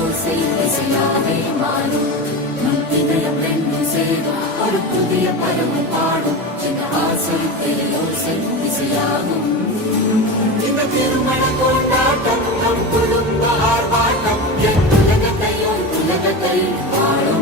ஓசை இசையாவே மாறும். நம் இதயம் ரெண்டும் சேரும் ஒரு புதிய பருவம் பாடும். இந்த ஆசை ஓசை இசையாகும். இந்த திருமண கொண்டாட்டம் நம் குடும்ப ஆர்ப்பாட்டம். என் உலகத்தையும் உலகத்தை வாழும்.